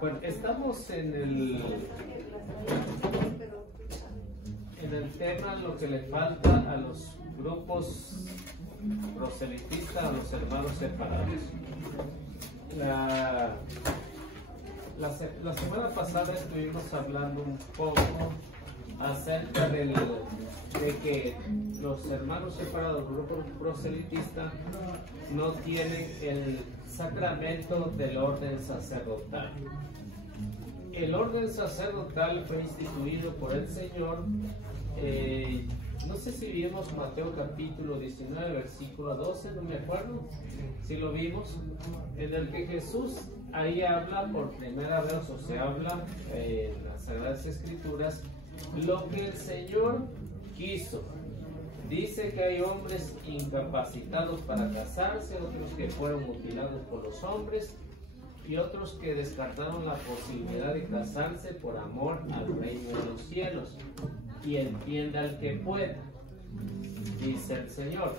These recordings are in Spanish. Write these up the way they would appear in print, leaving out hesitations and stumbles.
Bueno, estamos en el tema lo que le falta a los grupos proselitistas, a los hermanos separados. La semana pasada estuvimos hablando un poco acerca de que los hermanos separados del grupo proselitista no tienen el sacramento del orden sacerdotal. El orden sacerdotal fue instituido por el Señor. No sé si vimos Mateo capítulo 19, versículo 12, no me acuerdo si lo vimos, en el que Jesús ahí habla por primera vez, o se habla en las Sagradas Escrituras, lo que el Señor quiso. Dice que hay hombres incapacitados para casarse, otros que fueron mutilados por los hombres y otros que descartaron la posibilidad de casarse por amor al reino de los cielos. Y entienda el que pueda, dice el Señor.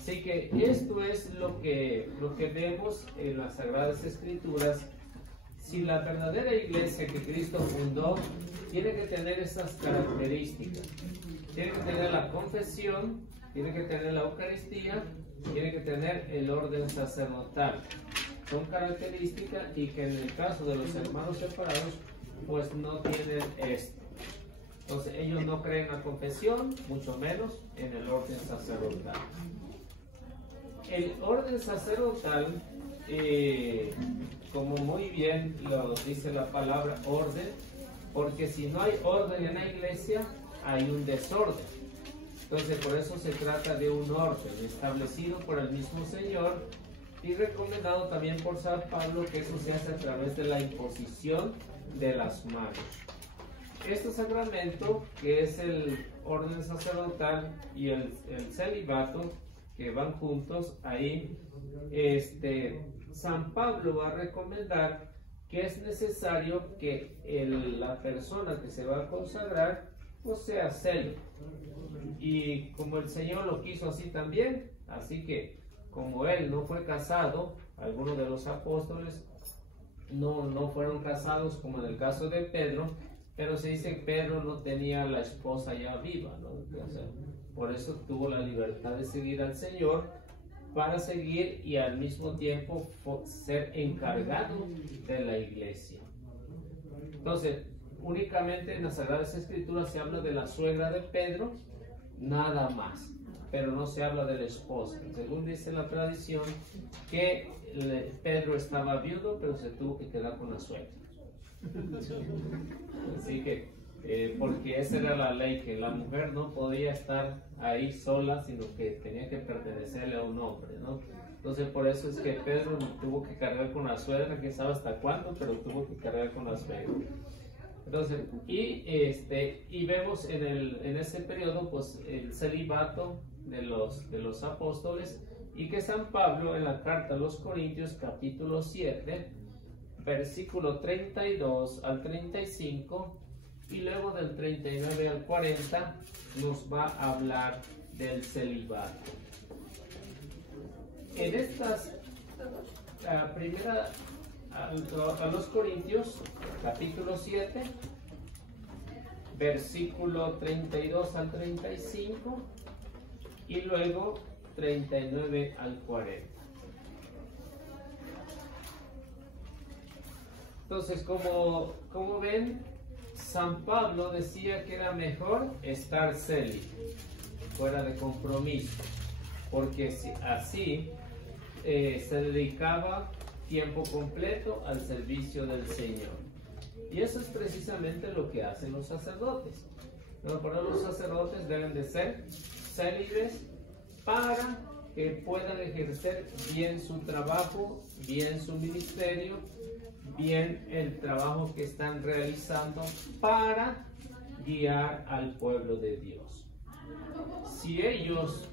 Así que esto es lo que vemos en las Sagradas Escrituras. Si la verdadera iglesia que Cristo fundó tiene que tener esas características, tiene que tener la confesión, tiene que tener la Eucaristía, tiene que tener el orden sacerdotal. Son características y que en el caso de los hermanos separados pues no tienen esto. Entonces ellos no creen en la confesión, mucho menos en el orden sacerdotal. El orden sacerdotal, como muy bien lo dice la palabra orden, porque si no hay orden en la iglesia, hay un desorden. Entonces por eso se trata de un orden establecido por el mismo Señor y recomendado también por San Pablo, que eso se hace a través de la imposición de las manos. Este sacramento, que es el orden sacerdotal y el celibato, que van juntos ahí, San Pablo va a recomendar que es necesario que la persona que se va a consagrar pues sea célibe. Y como el Señor lo quiso así también, así que como él no fue casado, algunos de los apóstoles no fueron casados, como en el caso de Pedro, pero se dice que Pedro no tenía la esposa ya viva, ¿no? O sea, por eso tuvo la libertad de seguir al Señor, para seguir y al mismo tiempo ser encargado de la iglesia. Entonces, únicamente en las Sagradas Escrituras se habla de la suegra de Pedro, nada más, pero no se habla de la esposa. Según dice la tradición, que Pedro estaba viudo, pero se tuvo que quedar con la suegra. Así que, porque esa era la ley, que la mujer no podía estar ahí sola, sino que tenía que pertenecerle a un hombre, ¿no? Entonces por eso es que Pedro tuvo que cargar con la suegra, que sabe hasta cuándo, pero tuvo que cargar con la suegra. Entonces, y vemos en ese periodo pues el celibato de los apóstoles, y que San Pablo en la carta a los Corintios capítulo 7, versículo 32 al 35, y luego del 39 al 40 nos va a hablar del celibato. En estas primera a los Corintios capítulo 7, versículo 32 al 35, y luego 39 al 40. Entonces, como ven, San Pablo decía que era mejor estar célibe, fuera de compromiso, porque así se dedicaba tiempo completo al servicio del Señor. Y eso es precisamente lo que hacen los sacerdotes. Pero los sacerdotes deben de ser célibes para que puedan ejercer bien su trabajo, bien su ministerio, bien el trabajo que están realizando para guiar al pueblo de Dios. Si ellos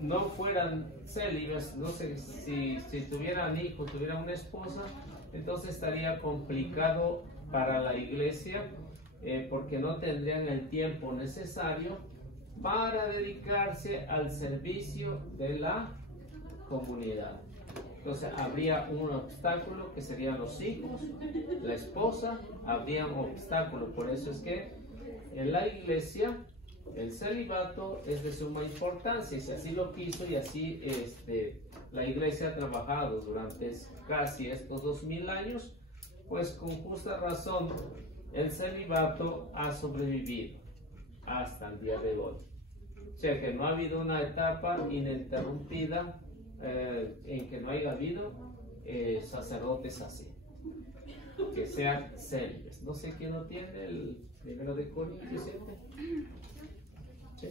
no fueran célibes, no sé, si tuvieran hijos, tuvieran una esposa, entonces estaría complicado para la iglesia, porque no tendrían el tiempo necesario para dedicarse al servicio de la comunidad. Entonces habría un obstáculo que serían los hijos, la esposa, habría un obstáculo. Por eso es que en la iglesia el celibato es de suma importancia, y si así lo quiso y así la iglesia ha trabajado durante casi estos 2000 años, pues con justa razón el celibato ha sobrevivido hasta el día de hoy. O sea que no ha habido una etapa ininterrumpida en que no haya habido sacerdotes así, que sean célibes. No sé quién lo tiene, el 1 de Corintios 7. ¿Sí?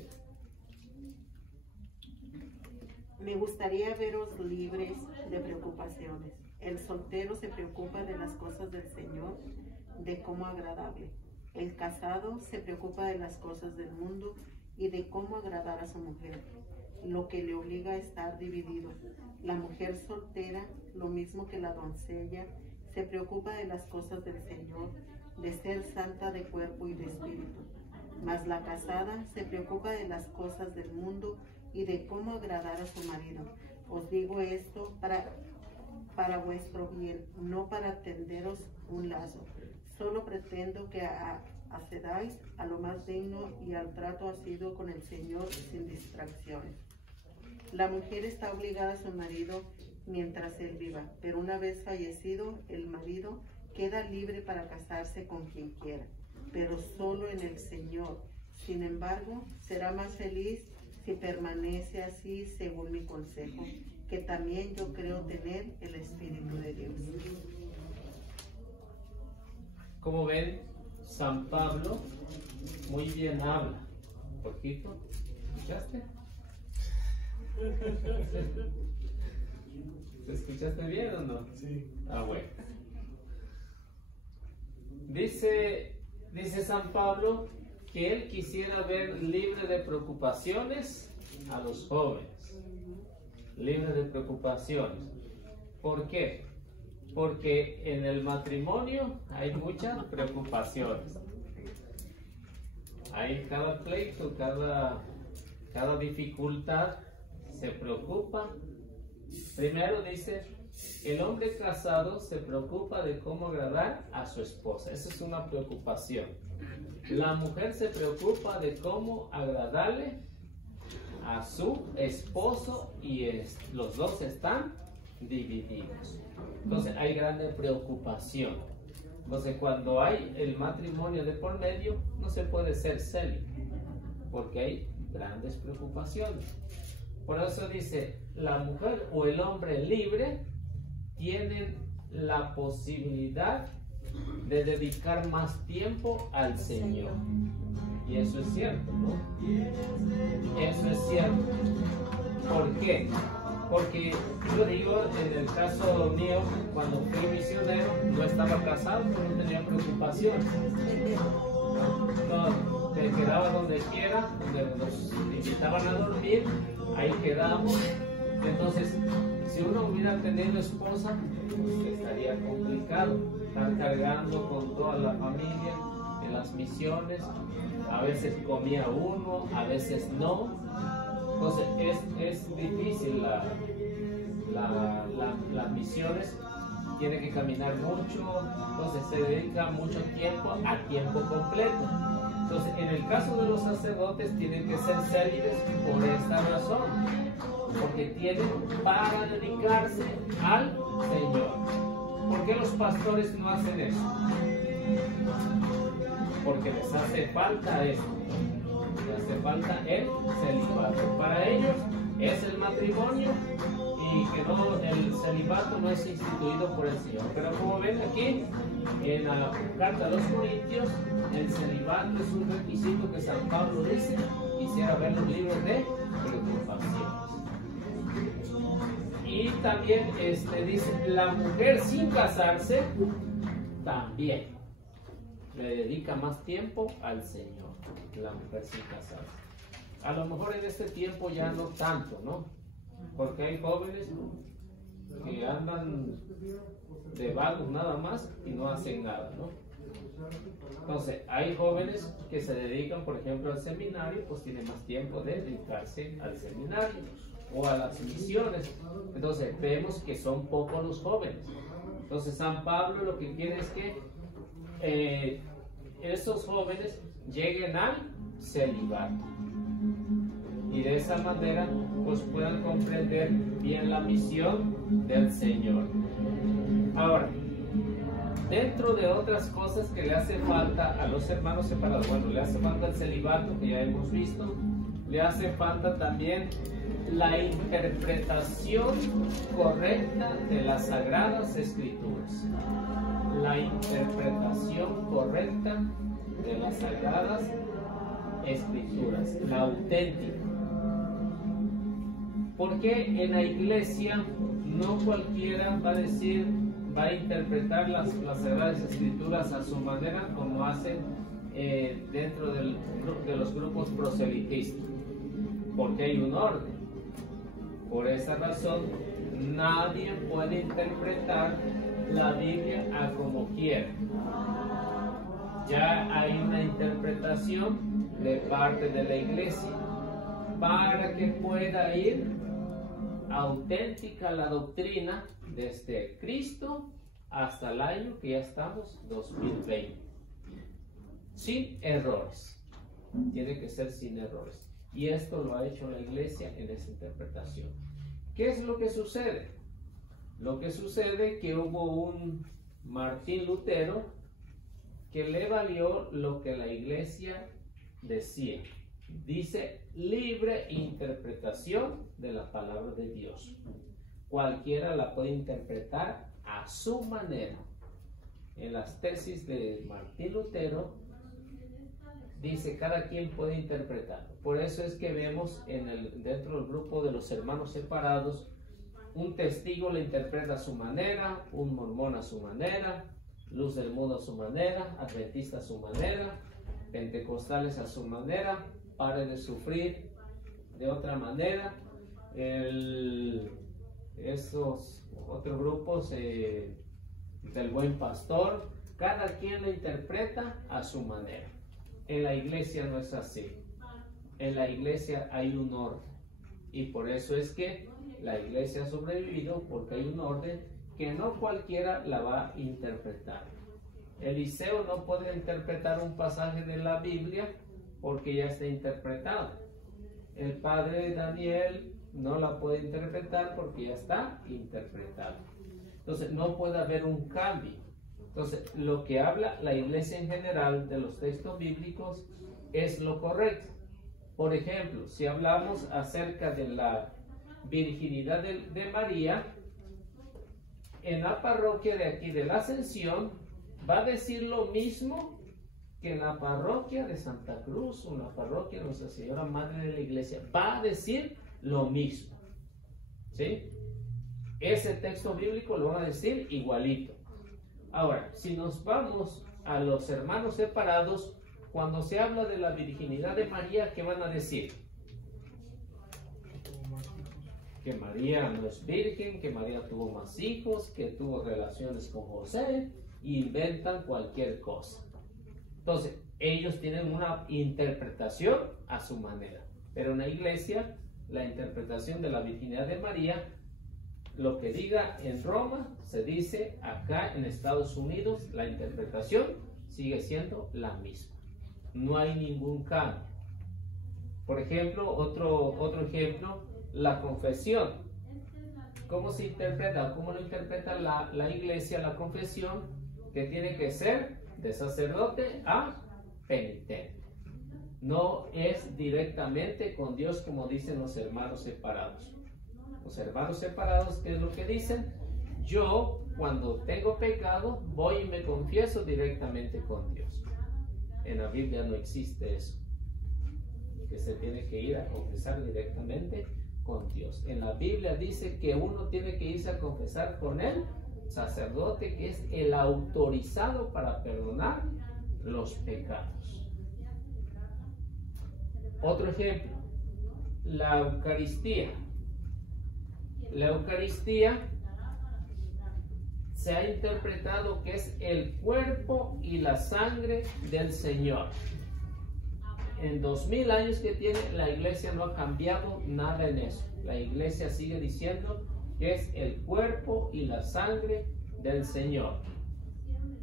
Me gustaría veros libres de preocupaciones. El soltero se preocupa de las cosas del Señor, de cómo agradable. El casado se preocupa de las cosas del mundo y de cómo agradar a su mujer, lo que le obliga a estar dividido. La mujer soltera, lo mismo que la doncella, se preocupa de las cosas del Señor, de ser santa de cuerpo y de espíritu. Mas la casada se preocupa de las cosas del mundo y de cómo agradar a su marido. Os digo esto para vuestro bien, no para tenderos un lazo. Solo pretendo que accedáis a lo más digno y al trato asiduo con el Señor sin distracciones. La mujer está obligada a su marido mientras él viva, pero una vez fallecido, el marido queda libre para casarse con quien quiera, pero solo en el Señor. Sin embargo, será más feliz si permanece así según mi consejo, que también yo creo tener el Espíritu de Dios. Como ven, San Pablo muy bien habla. Poquito, ¿escuchaste? ¿Te escuchaste bien o no? Sí. Ah, bueno. Dice San Pablo que él quisiera ver libre de preocupaciones a los jóvenes. Libre de preocupaciones. ¿Por qué? Porque en el matrimonio hay muchas preocupaciones. Hay cada pleito, cada dificultad se preocupa. Primero dice, el hombre casado se preocupa de cómo agradar a su esposa. Esa es una preocupación. La mujer se preocupa de cómo agradarle a su esposo y los dos están divididos. Entonces hay grande preocupación. Entonces cuando hay el matrimonio de por medio, no se puede ser célibe, porque hay grandes preocupaciones. Por eso dice, la mujer o el hombre libre tienen la posibilidad de dedicar más tiempo al Señor. Y eso es cierto, ¿no? Eso es cierto. ¿Por qué? Porque yo digo, en el caso mío, cuando fui misionero, no estaba casado, pero no tenía preocupación. No, me quedaba donde quiera, donde nos invitaban a dormir, ahí quedamos. Entonces, si uno hubiera tenido esposa, pues estaría complicado estar cargando con toda la familia en las misiones. A veces comía uno, a veces no. Entonces es difícil las misiones, tiene que caminar mucho, entonces se dedica mucho tiempo a tiempo completo. Entonces en el caso de los sacerdotes tienen que ser célibes por esta razón, porque tienen para dedicarse al Señor. ¿Por qué los pastores no hacen eso? Porque les hace falta esto. Hace falta el celibato. Para ellos es el matrimonio y que no, el celibato no es instituido por el Señor. Pero como ven aquí en la carta a los Corintios, el celibato es un requisito que San Pablo dice, quisiera verlos libres de preocupaciones. Y también dice, la mujer sin casarse también le dedica más tiempo al Señor. La mujer sin casarse. A lo mejor en este tiempo ya no tanto, ¿no? Porque hay jóvenes que andan de vagos nada más y no hacen nada, ¿no? Entonces, hay jóvenes que se dedican, por ejemplo, al seminario, pues tienen más tiempo de dedicarse al seminario. o a las misiones. Entonces vemos que son pocos los jóvenes. Entonces San Pablo lo que quiere es que esos jóvenes lleguen al celibato y de esa manera pues puedan comprender bien la misión del Señor. Ahora, dentro de otras cosas que le hace falta a los hermanos separados, bueno, le hace falta el celibato, que ya hemos visto, le hace falta también la interpretación correcta de las Sagradas Escrituras. La interpretación correcta de las Sagradas Escrituras, la auténtica. Porque en la iglesia no cualquiera va a decir, va a interpretar las Sagradas Escrituras a su manera, como hacen dentro de los grupos proselitistas, porque hay un orden. Por esa razón, nadie puede interpretar la Biblia a como quiera. Ya hay una interpretación de parte de la iglesia para que pueda ir auténtica la doctrina desde Cristo hasta el año que ya estamos, 2020. Sin errores. Tiene que ser sin errores. Y esto lo ha hecho la iglesia en esa interpretación. ¿Qué es lo que sucede? Lo que sucede es que hubo un Martín Lutero que le valió lo que la iglesia decía. Dice libre interpretación de la palabra de Dios. Cualquiera la puede interpretar a su manera. En las tesis de Martín Lutero dice cada quien puede interpretar. Por eso es que vemos dentro del grupo de los hermanos separados, un testigo lo interpreta a su manera, un mormón a su manera, luz del mundo a su manera, adventista a su manera, pentecostales a su manera, Pare de Sufrir de otra manera, esos otros grupos del Buen Pastor, cada quien lo interpreta a su manera. En la iglesia no es así. En la iglesia hay un orden. Y por eso es que la iglesia ha sobrevivido, porque hay un orden que no cualquiera la va a interpretar. Eliseo no puede interpretar un pasaje de la Biblia porque ya está interpretado. El padre Daniel no la puede interpretar porque ya está interpretado. Entonces no puede haber un cambio. Entonces lo que habla la iglesia en general de los textos bíblicos es lo correcto. Por ejemplo, si hablamos acerca de la virginidad de María, en la parroquia de aquí de la Ascensión va a decir lo mismo que en la parroquia de Santa Cruz o en la parroquia de Nuestra Señora Madre de la Iglesia. Va a decir lo mismo. ¿Sí? Ese texto bíblico lo van a decir igualito. Ahora, si nos vamos a los hermanos separados, cuando se habla de la virginidad de María, ¿qué van a decir? Que María no es virgen, que María tuvo más hijos, que tuvo relaciones con José, e inventan cualquier cosa. Entonces, ellos tienen una interpretación a su manera. Pero en la iglesia, la interpretación de la virginidad de María, lo que diga en Roma, se dice acá en Estados Unidos, la interpretación sigue siendo la misma. No hay ningún cambio. Por ejemplo, otro ejemplo, la confesión. ¿Cómo se interpreta? ¿Cómo lo interpreta la iglesia, la confesión? Que tiene que ser de sacerdote a penitente. No es directamente con Dios como dicen los hermanos separados. Los hermanos separados, ¿qué es lo que dicen? Yo, cuando tengo pecado, voy y me confieso directamente con Dios. En la Biblia no existe eso, que se tiene que ir a confesar directamente con Dios. En la Biblia dice que uno tiene que irse a confesar con el sacerdote, que es el autorizado para perdonar los pecados. Otro ejemplo, la Eucaristía. La Eucaristía se ha interpretado que es el cuerpo y la sangre del Señor. En 2000 años que tiene, la iglesia no ha cambiado nada en eso. la iglesia sigue diciendo que es el cuerpo y la sangre del Señor.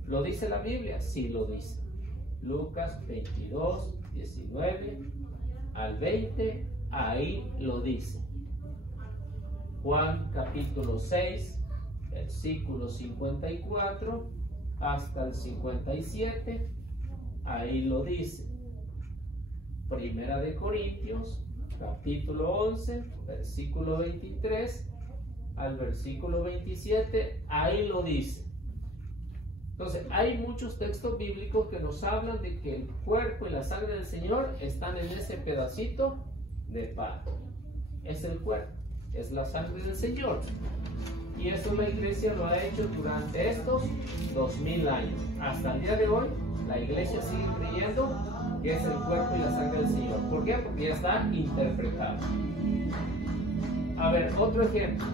¿Lo dice la Biblia? Sí lo dice. Lucas 22, 19 al 20, ahí lo dice. Juan capítulo 6, versículo 54 hasta el 57, ahí lo dice. Primera de Corintios capítulo 11, versículo 23 al versículo 27, ahí lo dice. Entonces, hay muchos textos bíblicos que nos hablan de que el cuerpo y la sangre del Señor están en ese pedacito de pan. Es el cuerpo, es la sangre del Señor. Y eso la iglesia lo ha hecho durante estos 2000 años. Hasta el día de hoy, la iglesia sigue creyendo que es el cuerpo y la sangre del Señor. ¿Por qué? Porque ya está interpretado. A ver, otro ejemplo.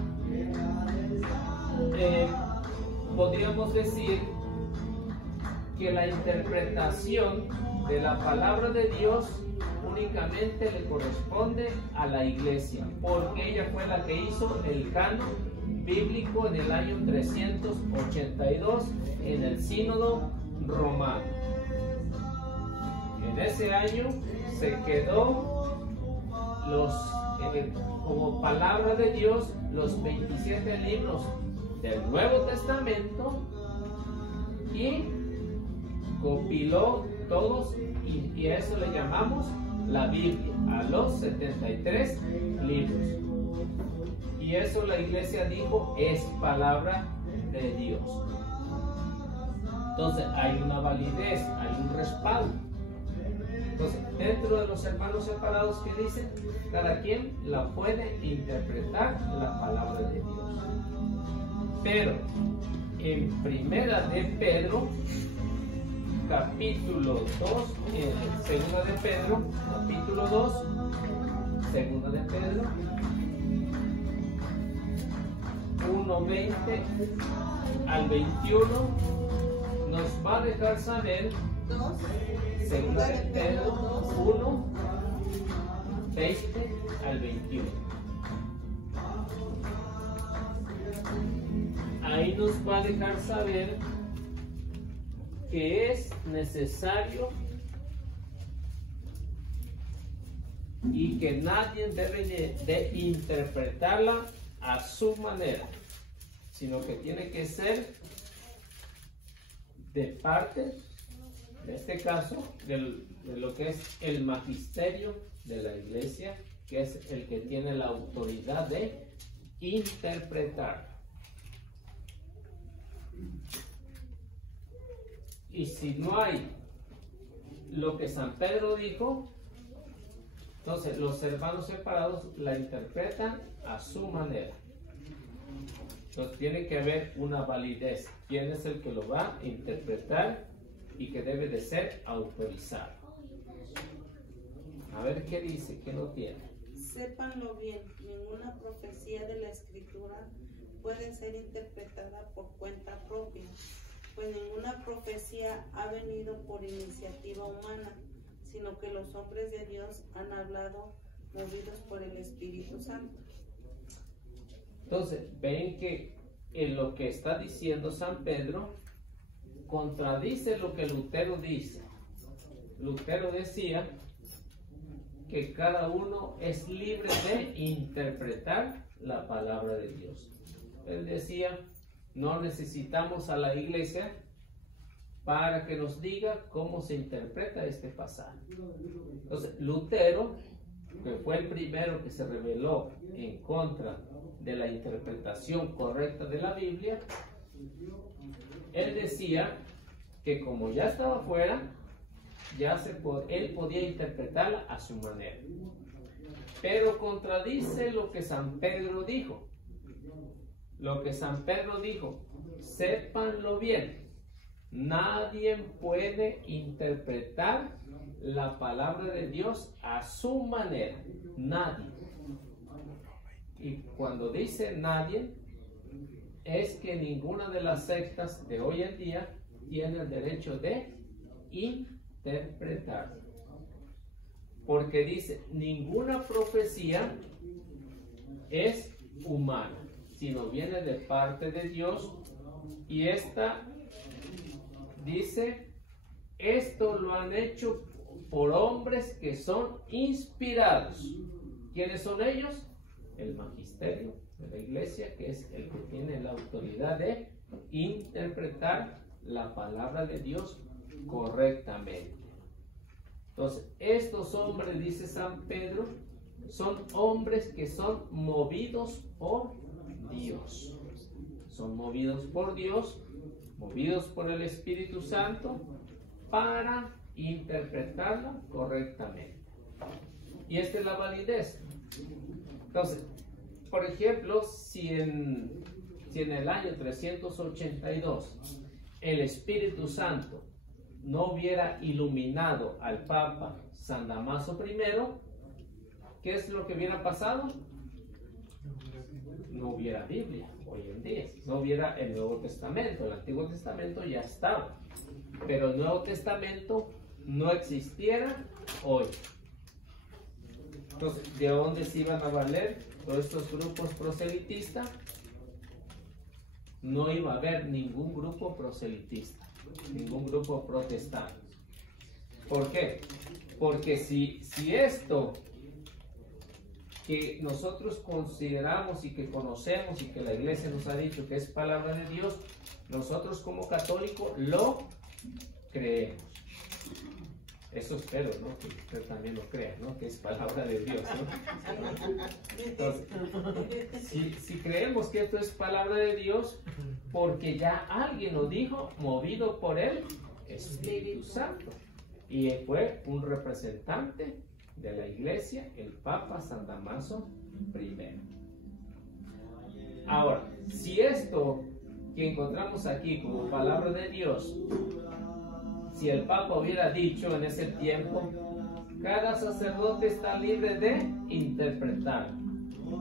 Podríamos decir que la interpretación de la palabra de Dios únicamente le corresponde a la iglesia, porque ella fue la que hizo el canon bíblico en el año 382 en el sínodo romano. En ese año se quedó como palabra de Dios los 27 libros del Nuevo Testamento y compiló todos y a eso le llamamos la Biblia, a los 73 libros. Y eso la iglesia dijo es palabra de Dios. Entonces hay una validez, hay un respaldo. Entonces, dentro de los hermanos separados que dicen, cada quien la puede interpretar la palabra de Dios. Pero en Primera de Pedro, capítulo 2, Segunda de Pedro, capítulo 2, Segunda de Pedro, 1:20 al 21, nos va a dejar saber. Segunda de Pedro 1, 20 al 21. Ahí nos va a dejar saber que es necesario y que nadie debe de interpretarla a su manera, sino que tiene que ser de parte, en este caso, de lo que es el magisterio de la iglesia, que es el que tiene la autoridad de interpretar. Y si no hay lo que San Pedro dijo, entonces los hermanos separados la interpretan a su manera. Entonces tiene que haber una validez. ¿Quién es el que lo va a interpretar y que debe de ser autorizado? A ver qué dice, qué no tiene. Sépanlo bien, ninguna profecía de la Escritura puede ser interpretada por cuenta propia, pues ninguna profecía ha venido por iniciativa humana, sino que los hombres de Dios han hablado movidos por el Espíritu Santo. Entonces, ven que en lo que está diciendo San Pedro contradice lo que Lutero dice. Lutero decía que cada uno es libre de interpretar la palabra de Dios. Él decía, no necesitamos a la iglesia para que nos diga cómo se interpreta este pasaje. Entonces, Lutero, que fue el primero que se rebeló en contra de la interpretación correcta de la Biblia, él decía que como ya estaba fuera, él podía interpretarla a su manera. Pero contradice lo que San Pedro dijo. Lo que San Pedro dijo, sépanlo bien, nadie puede interpretar la palabra de Dios a su manera. Nadie. Y cuando dice nadie, es que ninguna de las sectas de hoy en día tiene el derecho de interpretar. Porque dice, ninguna profecía es humana, sino viene de parte de Dios. Y esta dice, esto lo han hecho por hombres que son inspirados. ¿Quiénes son ellos? El magisterio de la iglesia, que es el que tiene la autoridad de interpretar la palabra de Dios correctamente. Entonces, estos hombres, dice San Pedro, son hombres que son movidos por Dios. Son movidos por Dios, movidos por el Espíritu Santo para interpretarla correctamente. Y esta es la validez. Entonces, por ejemplo, si en el año 382 el Espíritu Santo no hubiera iluminado al Papa San Damaso I, ¿qué es lo que hubiera pasado? No hubiera Biblia hoy en día, no hubiera el Nuevo Testamento. El Antiguo Testamento ya estaba, pero el Nuevo Testamento no existiera hoy. Entonces, ¿de dónde se iban a valer todos estos grupos proselitistas? No iba a haber ningún grupo proselitista, ningún grupo protestante. ¿Por qué? Porque si esto que nosotros consideramos y que conocemos y que la iglesia nos ha dicho que es palabra de Dios, nosotros como católicos lo creemos. Eso espero, ¿no? Que usted también lo crea, ¿no? Que es palabra de Dios, ¿no? Entonces, si creemos que esto es palabra de Dios, porque ya alguien lo dijo, movido por el Espíritu Santo. Y fue un representante de la iglesia, el Papa San Damaso I. Ahora, si esto que encontramos aquí como palabra de Dios, si el Papa hubiera dicho en ese tiempo, cada sacerdote está libre de interpretar,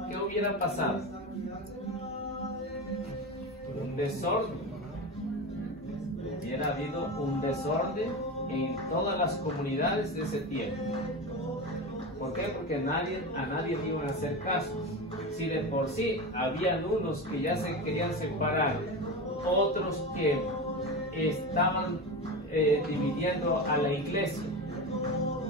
¿qué hubiera pasado? Un desorden. Hubiera habido un desorden en todas las comunidades de ese tiempo. ¿Por qué? Porque a nadie le iban a hacer caso. Si de por sí habían unos que ya se querían separar, otros que estaban dividiendo a la iglesia,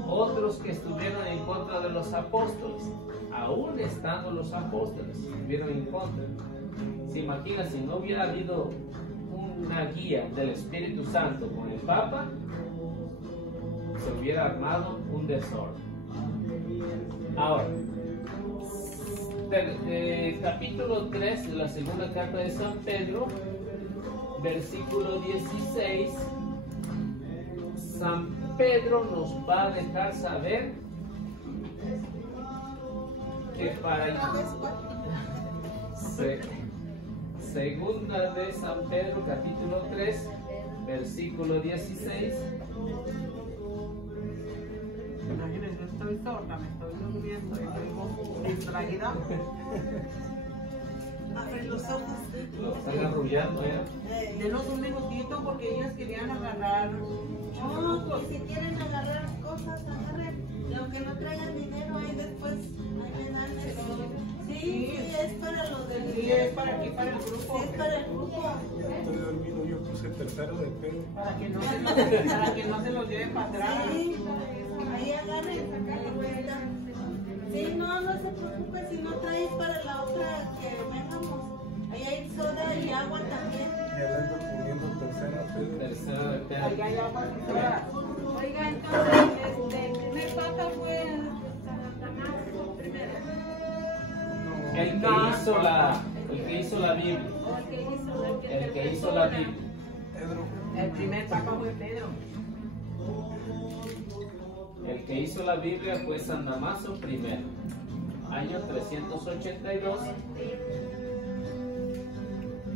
otros que estuvieron en contra de los apóstoles, aún estando los apóstoles, estuvieron en contra. ¿Se imagina si no hubiera habido una guía del Espíritu Santo con el Papa? Se hubiera armado un desorden. Ahora, capítulo 3 de la segunda carta de San Pedro, versículo 16, San Pedro nos va a dejar saber que para segunda de San Pedro, capítulo 3, versículo 16. Imagínense, estoy sorda, me estoy durmiendo, estoy distraída. Abre los ojos. Lo están arrullando ya. Denos un minutito porque ellas querían agarrar. No, pues si quieren agarrar cosas, agarren. Y aunque no traigan dinero, ahí después ahí me dan eso. Sí, es para los del. Sí, es para aquí, para el grupo. Es para el grupo. Estoy dormido, yo puse tercero de pelo. Para que no se los lleven para atrás. Sí, ahí agarren. Sí, no se preocupe si no traes para la otra que vengamos. Ahí hay soda y agua también. Ya le ando poniendo tercero de pelo. Tercero de Pedro. Allá ya para. Oiga, entonces, el primer papa fue Damaso primero. El que hizo la Biblia. El que hizo la Biblia. Pedro. El primer papa fue Pedro. El que hizo la Biblia fue San Damaso I, año 382,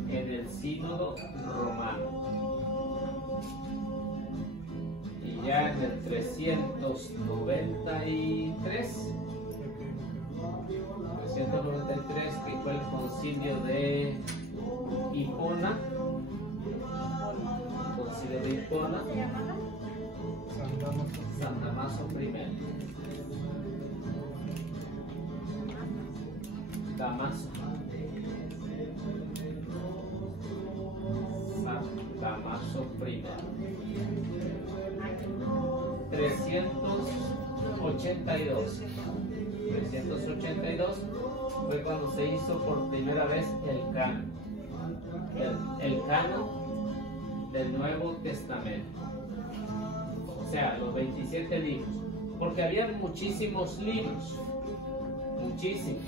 en el Sínodo Romano. Y ya en el 393, que fue el concilio de Hipona, San Damaso I. Damaso. Damaso I. 382 fue cuando se hizo por primera vez el canon. El canon del Nuevo Testamento. O sea, los 27 libros. Porque había muchísimos libros. Muchísimos.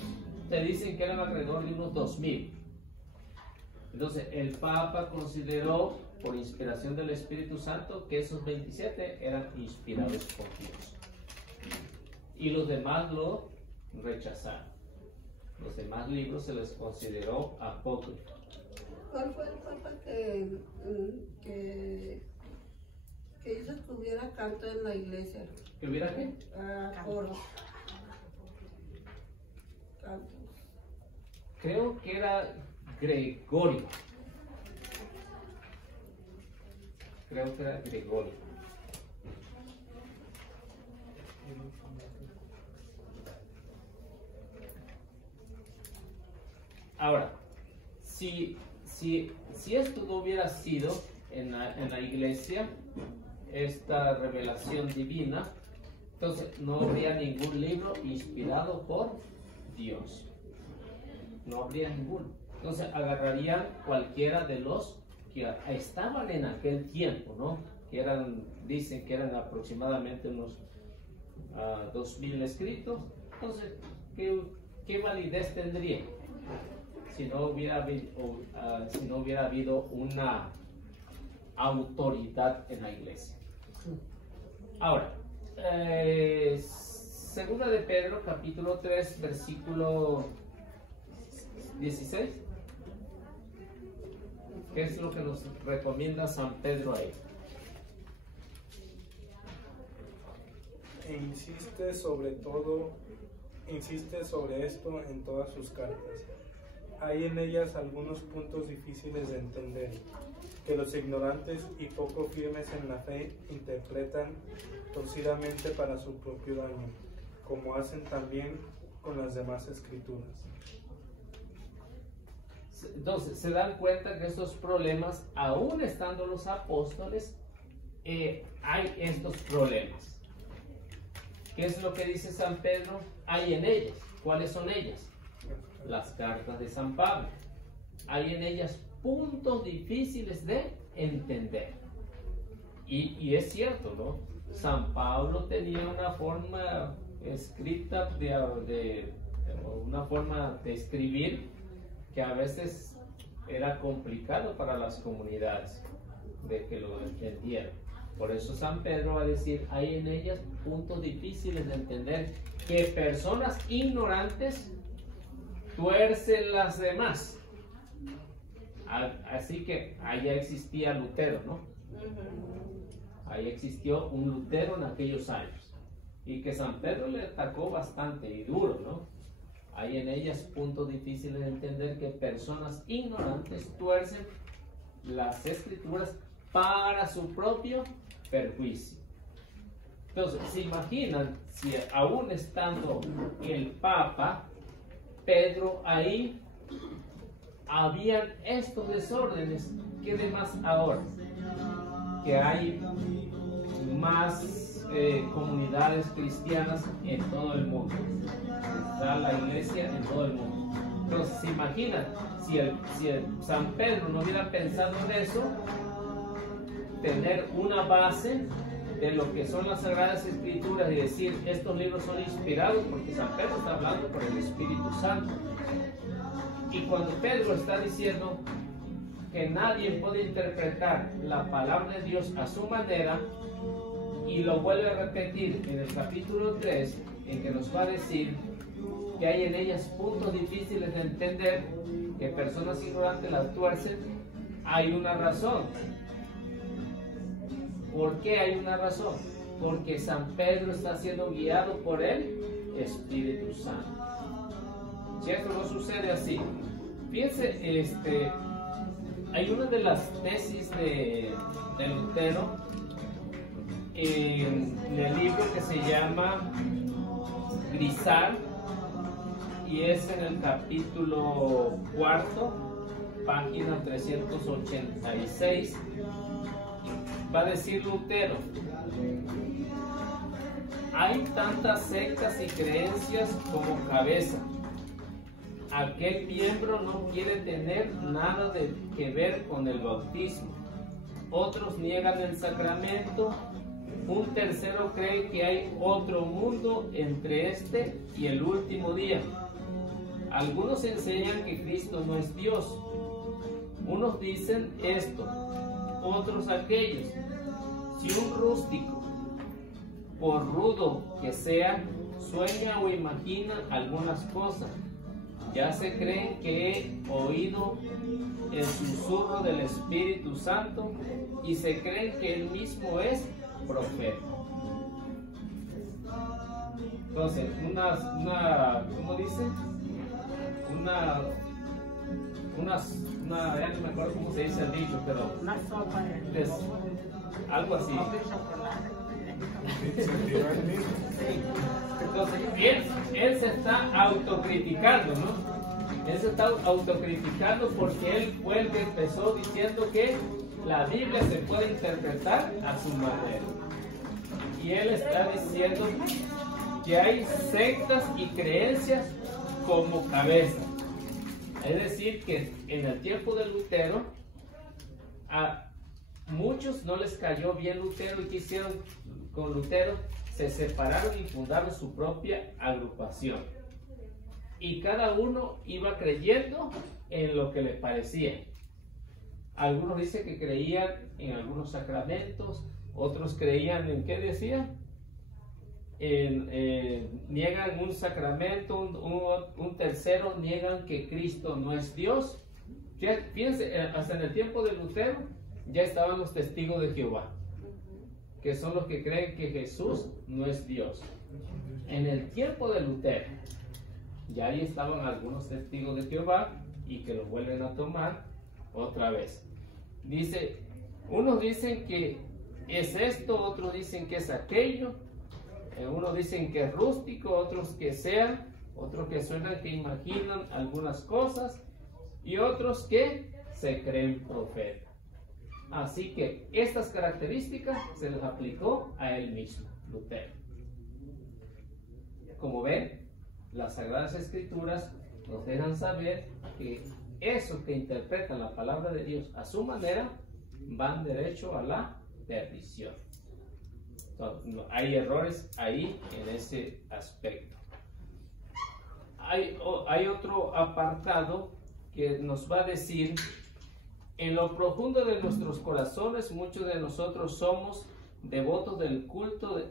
Te dicen que eran alrededor de unos 2000. Entonces, el Papa consideró, por inspiración del Espíritu Santo, que esos 27 eran inspirados por Dios. Y los demás lo rechazaron. Los demás libros se les consideró apócrifos. ¿Cuál fue el Papa que hizo que hubiera canto en la iglesia? ¿Que hubiera qué? Coros. Cantos. Creo que era Gregorio. Creo que era Gregorio. Ahora, si esto no hubiera sido en la iglesia, esta revelación divina, entonces no habría ningún libro inspirado por Dios. No habría ninguno. Entonces agarrarían cualquiera de los que estaban en aquel tiempo, ¿no? Que dicen que eran aproximadamente unos 2000 escritos. Entonces, ¿qué validez tendría si no hubiera habido una autoridad en la iglesia? Ahora, segunda de Pedro, capítulo 3, versículo 16. ¿Qué es lo que nos recomienda San Pedro ahí? E insiste sobre esto en todas sus cartas. Hay en ellas algunos puntos difíciles de entender, que los ignorantes y poco firmes en la fe interpretan torcidamente para su propio daño, como hacen también con las demás escrituras. Entonces, se dan cuenta que estos problemas, aún estando los apóstoles, hay estos problemas. ¿Qué es lo que dice San Pedro? Hay en ellas. ¿Cuáles son ellas? Las cartas de San Pablo. Hay en ellas puntos difíciles de entender. Y es cierto, ¿no? San Pablo tenía una forma escrita, una forma de escribir que a veces era complicado para las comunidades de que lo entendieran. Por eso San Pedro va a decir, hay en ellas puntos difíciles de entender que personas ignorantes tuercen las demás. Así que allá existía Lutero, ¿no? Ahí existió un Lutero en aquellos años y que San Pedro le atacó bastante y duro, ¿no? Hay en ellas puntos difíciles de entender que personas ignorantes tuercen las escrituras para su propio perjuicio. Entonces, ¿se imaginan si aún estando el Papa, Pedro ahí, habían estos desórdenes? ¿Qué demás ahora? Que hay más comunidades cristianas en todo el mundo. Está la iglesia en todo el mundo. Entonces, ¿se imaginan? Si San Pedro no hubiera pensado en eso, tener una base de lo que son las Sagradas Escrituras y decir, estos libros son inspirados, porque San Pedro está hablando por el Espíritu Santo. Y cuando Pedro está diciendo que nadie puede interpretar la palabra de Dios a su manera, y lo vuelve a repetir en el capítulo 3, en que nos va a decir que hay en ellas puntos difíciles de entender, que personas ignorantes las tuercen, hay una razón. ¿Por qué hay una razón? Porque San Pedro está siendo guiado por el Espíritu Santo. Si esto no sucede así, fíjense, hay una de las tesis de Lutero en el libro que se llama Grisar y es en el capítulo 4, página 386. Va a decir Lutero: hay tantas sectas y creencias como cabeza. Aquel miembro no quiere tener nada que ver con el bautismo. Otros niegan el sacramento. Un tercero cree que hay otro mundo entre este y el último día. Algunos enseñan que Cristo no es Dios. Unos dicen esto, otros aquellos. Si un rústico, por rudo que sea, sueña o imagina algunas cosas, ya se creen que he oído el susurro del Espíritu Santo y se creen que él mismo es profeta. Entonces, ¿cómo dice? Ya no me acuerdo cómo se dice el dicho, pero Una sopa de algo así. Entonces, él se está autocriticando, ¿no? Él se está autocriticando porque él fue el que empezó diciendo que la Biblia se puede interpretar a su manera. Y él está diciendo que hay sectas y creencias como cabeza. Es decir, que en el tiempo de Lutero, a muchos no les cayó bien Lutero y quisieron con Lutero, se separaron y fundaron su propia agrupación. Y cada uno iba creyendo en lo que le parecía. Algunos dicen que creían en algunos sacramentos, otros creían en, ¿qué decía? Niegan un sacramento, un tercero niegan que Cristo no es Dios. Fíjense, hasta en el tiempo de Lutero ya estaban los testigos de Jehová, que son los que creen que Jesús no es Dios. En el tiempo de Lutero ya ahí estaban algunos testigos de Jehová y que lo vuelven a tomar otra vez. Dice, unos dicen que es esto, otros dicen que es aquello, unos dicen que es rústico, otros que sean, otros que suenan, que imaginan algunas cosas y otros que se creen profetas. Así que estas características se les aplicó a él mismo, Lutero. Como ven, las Sagradas Escrituras nos dejan saber que esos que interpretan la palabra de Dios a su manera van derecho a la perdición. Entonces, hay errores ahí en ese aspecto. Hay otro apartado que nos va a decir: en lo profundo de nuestros corazones muchos de nosotros somos devotos del culto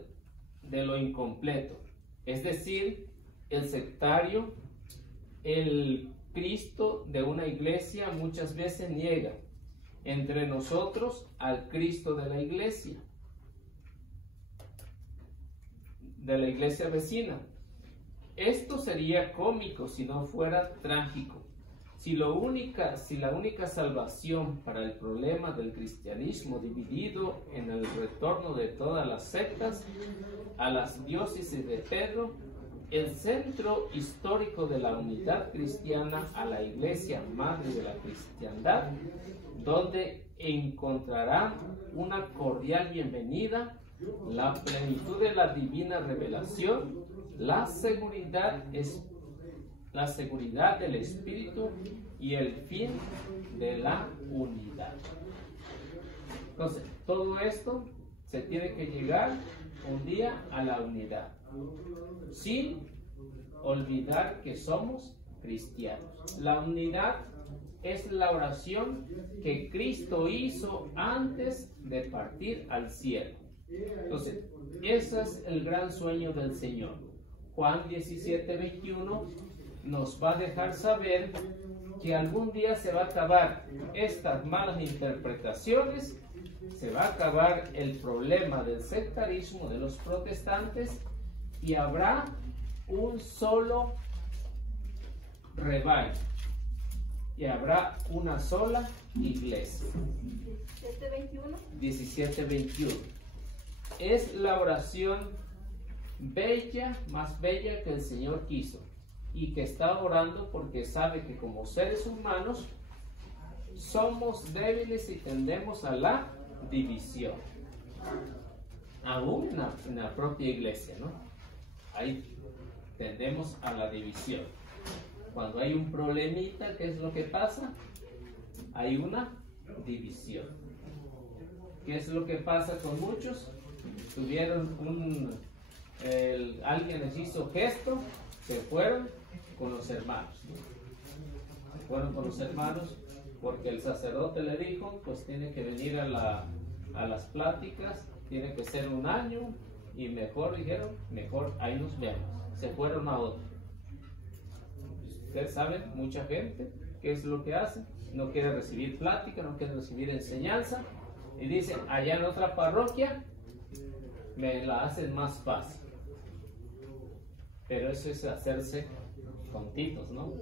de lo incompleto, es decir, el sectario, el Cristo de una iglesia muchas veces niega entre nosotros al Cristo de la iglesia vecina. Esto sería cómico si no fuera trágico. Si la única salvación para el problema del cristianismo dividido en el retorno de todas las sectas a las diócesis de Pedro, el centro histórico de la unidad cristiana a la iglesia madre de la cristiandad, donde encontrarán una cordial bienvenida, la plenitud de la divina revelación, la seguridad del Espíritu y el fin de la unidad. Entonces, todo esto se tiene que llegar un día a la unidad, sin olvidar que somos cristianos. La unidad es la oración que Cristo hizo antes de partir al cielo. Entonces, ese es el gran sueño del Señor. Juan 17:21 nos va a dejar saber que algún día se va a acabar estas malas interpretaciones, se va a acabar el problema del sectarismo de los protestantes y habrá un solo rebaño y habrá una sola iglesia. 17:21 es la oración bella, más bella que el Señor quiso. y que está orando porque sabe que como seres humanos somos débiles y tendemos a la división. Aún en la propia iglesia, ¿no? Ahí tendemos a la división. Cuando hay un problemita, ¿qué es lo que pasa? Hay una división. ¿Qué es lo que pasa con muchos? Tuvieron alguien les hizo gesto, se fueron con los hermanos, ¿no? Se fueron con los hermanos porque el sacerdote le dijo, pues tiene que venir a las pláticas, tiene que ser un año, y mejor dijeron, mejor ahí nos vemos. Se fueron a otro. Ustedes saben, mucha gente, ¿qué es lo que hace? No quiere recibir plática, no quiere recibir enseñanza, y dice, allá en otra parroquia me la hacen más fácil. Pero eso es hacerse tontitos, ¿no?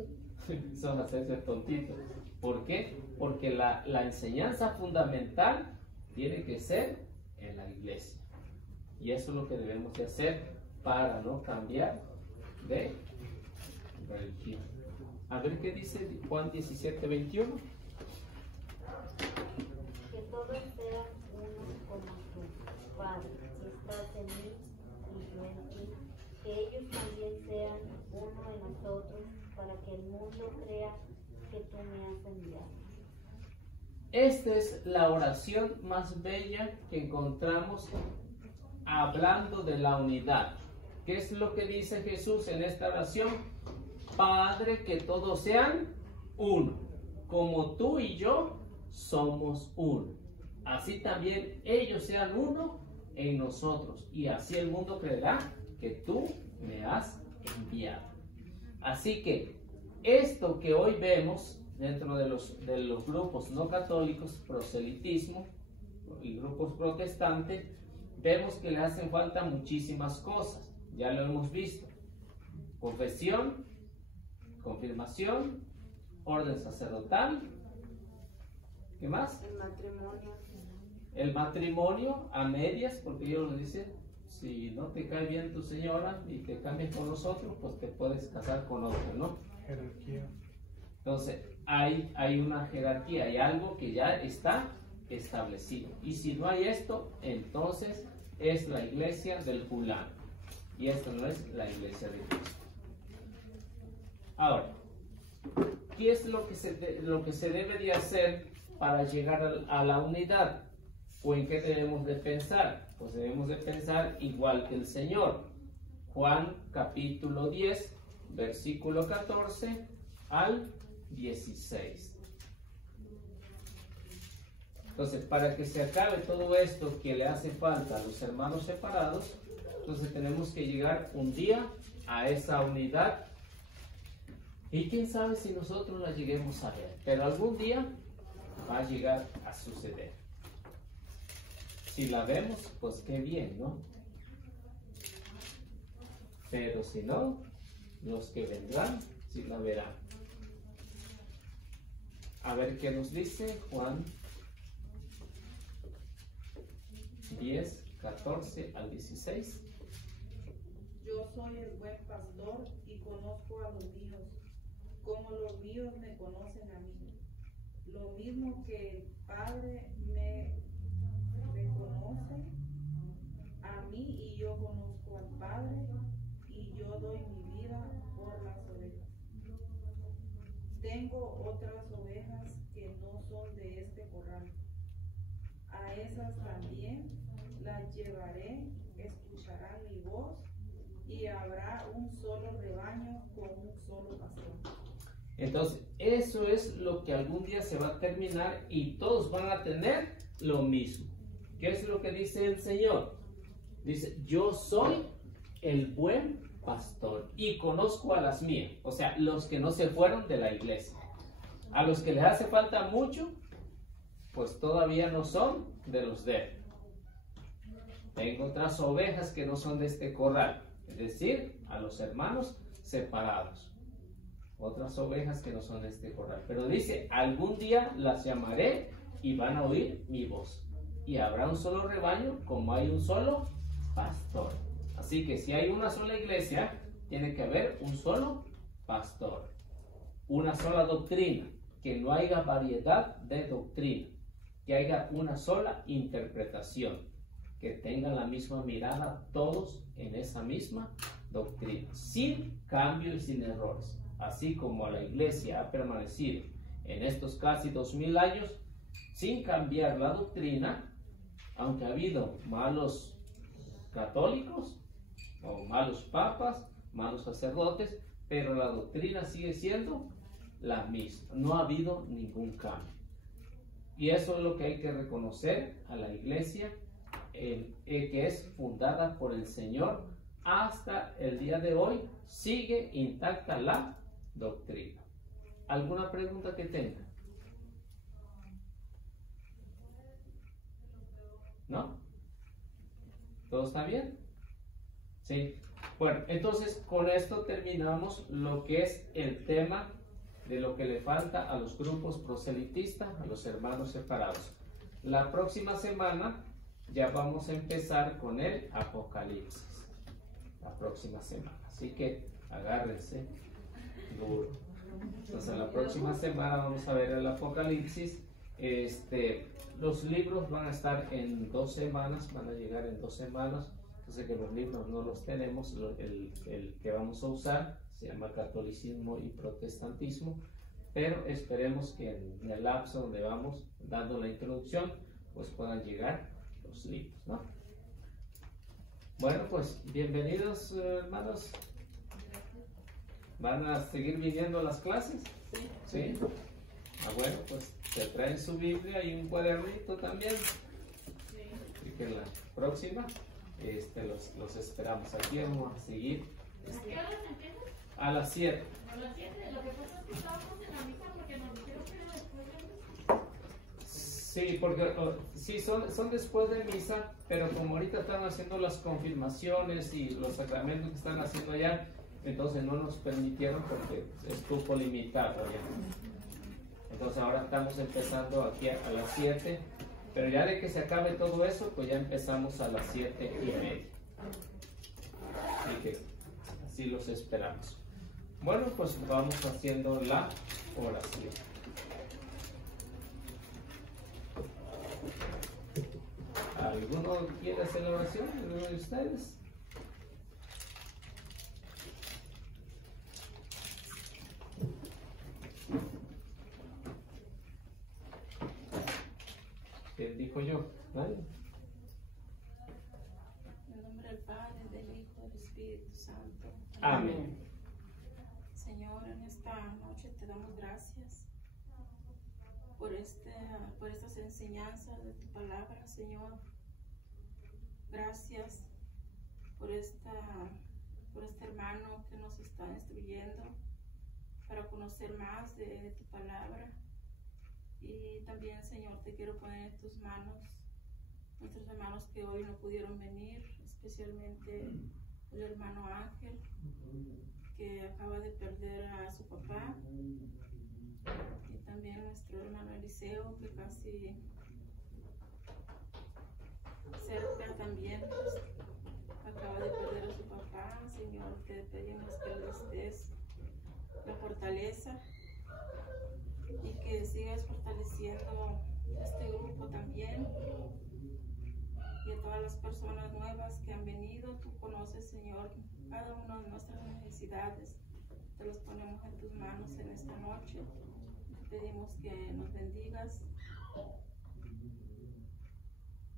Eso es hacerse tontitos. ¿Por qué? Porque la enseñanza fundamental tiene que ser en la iglesia. Y eso es lo que debemos de hacer para no cambiar de religión. A ver qué dice Juan 17:21. Que todos sean uno como tú, Padre, si estás en mí y yo en ti, que ellos también sean uno en nosotros, para que el mundo crea que tú me has enviado. Esta es la oración más bella que encontramos hablando de la unidad. ¿Qué es lo que dice Jesús en esta oración? Padre, que todos sean uno, como tú y yo somos uno. Así también ellos sean uno en nosotros, y así el mundo creerá que tú me has enviado. Así que esto que hoy vemos dentro de los grupos no católicos, proselitismo y grupos protestantes, vemos que le hacen falta muchísimas cosas. Ya lo hemos visto: confesión, confirmación, orden sacerdotal. ¿Qué más? El matrimonio. El matrimonio a medias, porque ellos lo dicen: si no te cae bien tu señora y te cambias con nosotros, pues te puedes casar con otro, ¿no? Jerarquía. Entonces, hay una jerarquía, hay algo que ya está establecido. Y si no hay esto, entonces es la iglesia del fulano. Y esto no es la iglesia de Cristo. Ahora, ¿qué es lo que se debe de hacer para llegar a la unidad? ¿O en qué debemos de pensar? Pues debemos de pensar igual que el Señor. Juan capítulo 10, versículo 14 al 16. Entonces, para que se acabe todo esto que le hace falta a los hermanos separados, entonces tenemos que llegar un día a esa unidad. Y quién sabe si nosotros la lleguemos a ver, pero algún día va a llegar a suceder. Si la vemos, pues qué bien, ¿no? Pero si no, los que vendrán, sí la verán. A ver qué nos dice Juan 10, 14 al 16. Yo soy el buen pastor y conozco a los míos, como los míos me conocen a mí. Lo mismo que el Padre me conoce a mí y yo conozco al Padre y yo doy mi vida por las ovejas. Tengo otras ovejas que no son de este corral. A esas también las llevaré, escucharán mi voz y habrá un solo rebaño con un solo pastor. Entonces, eso es lo que algún día se va a terminar y todos van a tener lo mismo. ¿Qué es lo que dice el Señor? Dice, yo soy el buen pastor y conozco a las mías, o sea, los que no se fueron de la iglesia. A los que les hace falta mucho, pues todavía no son de los de él. Tengo otras ovejas que no son de este corral, es decir, a los hermanos separados. Otras ovejas que no son de este corral. Pero dice, algún día las llamaré y van a oír mi voz. Y habrá un solo rebaño como hay un solo pastor. Así que si hay una sola iglesia, tiene que haber un solo pastor. Una sola doctrina, que no haya variedad de doctrina, que haya una sola interpretación, que tengan la misma mirada todos en esa misma doctrina, sin cambio y sin errores. Así como la iglesia ha permanecido en estos casi 2000 años sin cambiar la doctrina, aunque ha habido malos católicos o malos papas, malos sacerdotes, pero la doctrina sigue siendo la misma, no ha habido ningún cambio. Y eso es lo que hay que reconocer a la iglesia, que es fundada por el Señor. Hasta el día de hoy sigue intacta la doctrina. ¿Alguna pregunta que tenga? ¿No? ¿Todo está bien? Sí. Bueno, entonces con esto terminamos lo que es el tema de lo que le falta a los grupos proselitistas, a los hermanos separados. La próxima semana ya vamos a empezar con el Apocalipsis. La próxima semana. Así que agárrense duro. Entonces la próxima semana vamos a ver el Apocalipsis. Los libros van a estar en 2 semanas, van a llegar en 2 semanas. Entonces que los libros no los tenemos, el que vamos a usar se llama Catolicismo y Protestantismo, pero esperemos que en el lapso donde vamos dando la introducción, pues puedan llegar los libros, ¿no? Bueno, pues bienvenidos, hermanos. ¿Van a seguir viniendo a las clases? Sí. Bueno, pues se traen su Biblia y un cuadernito también. Así que en la próxima los esperamos. Aquí vamos a seguir. ¿A qué horas empiezan? A las 7. A las 7. Lo que pasa es que estábamos en la misa porque nos dijeron que era después de misa. Sí, porque sí, son después de misa, pero como ahorita están haciendo las confirmaciones y los sacramentos que están haciendo allá, entonces no nos permitieron porque es cupo limitado allá. Entonces ahora estamos empezando aquí a las 7, pero ya de que se acabe todo eso, pues ya empezamos a las 7:30. Así que así los esperamos. Bueno, pues vamos haciendo la oración. ¿Alguno quiere hacer la oración? ¿Alguno de ustedes? ¿Quién dijo yo? ¿Nadie? En nombre del Padre, del Hijo, del Espíritu Santo. Amén. Señor, en esta noche te damos gracias por estas enseñanzas de tu palabra, Señor. Gracias por este hermano que nos está instruyendo para conocer más de tu palabra. Y también, Señor, te quiero poner en tus manos nuestros hermanos que hoy no pudieron venir, especialmente el hermano Ángel, que acaba de perder a su papá, y también nuestro hermano Eliseo, que casi cerca también acaba de perder a su papá. Señor, te pedimos que les des la fortaleza y que sigas fortaleciendo este grupo también, y a todas las personas nuevas que han venido. Tú conoces, Señor, cada una de nuestras necesidades. Te los ponemos en tus manos en esta noche. Te pedimos que nos bendigas.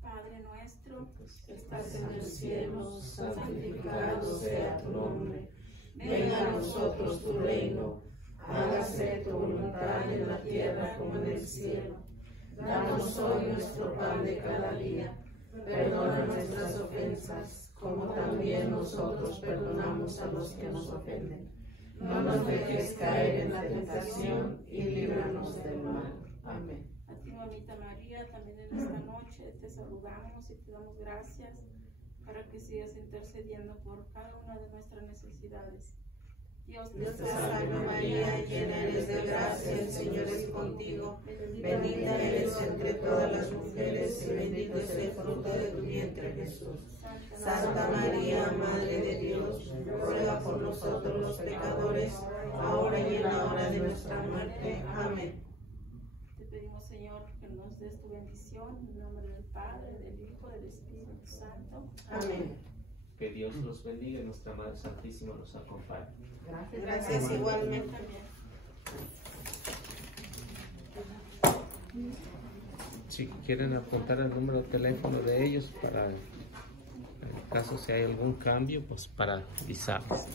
Padre nuestro, que estás en el cielo, santificado sea tu nombre. Venga a nosotros tu reino. Hágase tu voluntad en la tierra como en el cielo. Danos hoy nuestro pan de cada día. Perdona nuestras ofensas, como también nosotros perdonamos a los que nos ofenden. No nos dejes caer en la tentación y líbranos del mal. Amén. A ti, mamita María, también en esta noche te saludamos y te damos gracias para que sigas intercediendo por cada una de nuestras necesidades. Dios te salve María, llena eres de gracia, el Señor es contigo. Bendita eres entre todas las mujeres y bendito es el fruto de tu vientre, Jesús. Santa María, Madre de Dios, ruega por nosotros los pecadores, ahora y en la hora de nuestra muerte. Amén. Te pedimos, Señor, que nos des tu bendición, en nombre del Padre, del Hijo, del Espíritu Santo. Amén. Que Dios los bendiga y nuestra Madre Santísima nos acompañe. Gracias igualmente. Si quieren apuntar el número de teléfono de ellos para, en caso si hay algún cambio, pues para avisarles.